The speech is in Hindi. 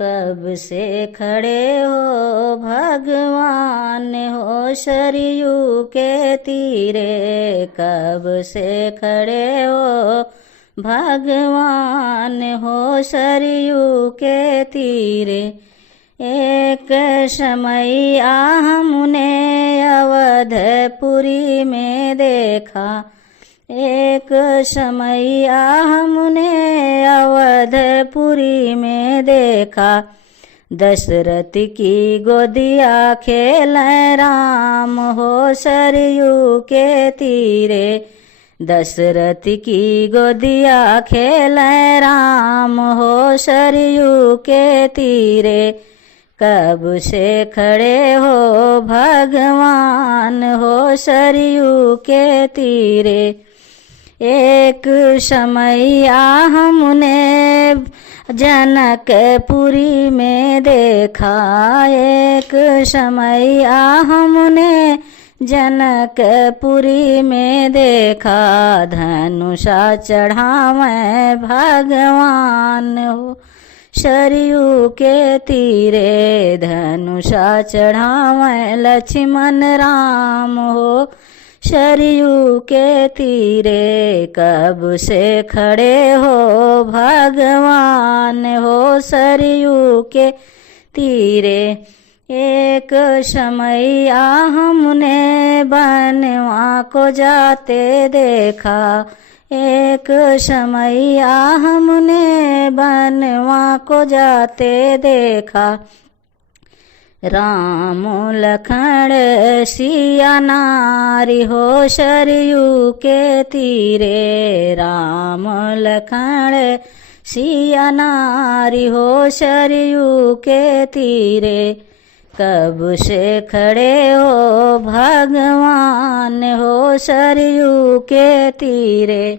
कब से खड़े हो भगवान हो सरयू के तीरे, कब से खड़े हो भगवान हो सरयू के तीरे। एक समय हमने अवधपुरी में देखा, एक समय हमने अवधपुरी में देखा, दशरथ की गोदिया खेलें राम हो सरयू के तीरे, दशरथ की गोदिया खेलें राम हो सरयू के तीरे। कब से खड़े हो भगवान हो सरयू के तीरे। एक समय हमने जनकपुरी में देखा, एक समय हमने जनकपुरी में देखा, धनुषा चढ़ावे भगवान हो सरयू के तीरे, धनुषा चढ़ावे लक्ष्मण राम हो सरयू के तीरे। कब से खड़े हो भगवान हो सरयू के तीरे। एक समय हमने बनवा को जाते देखा, एक समय हमने बनवा को जाते देखा, राम लखन सिया नारी हो सरयू के तीरे, राम लखन सिया नारी हो सरयू के तीरे। कब से खड़े हो भगवान हो सरयू के तीरे।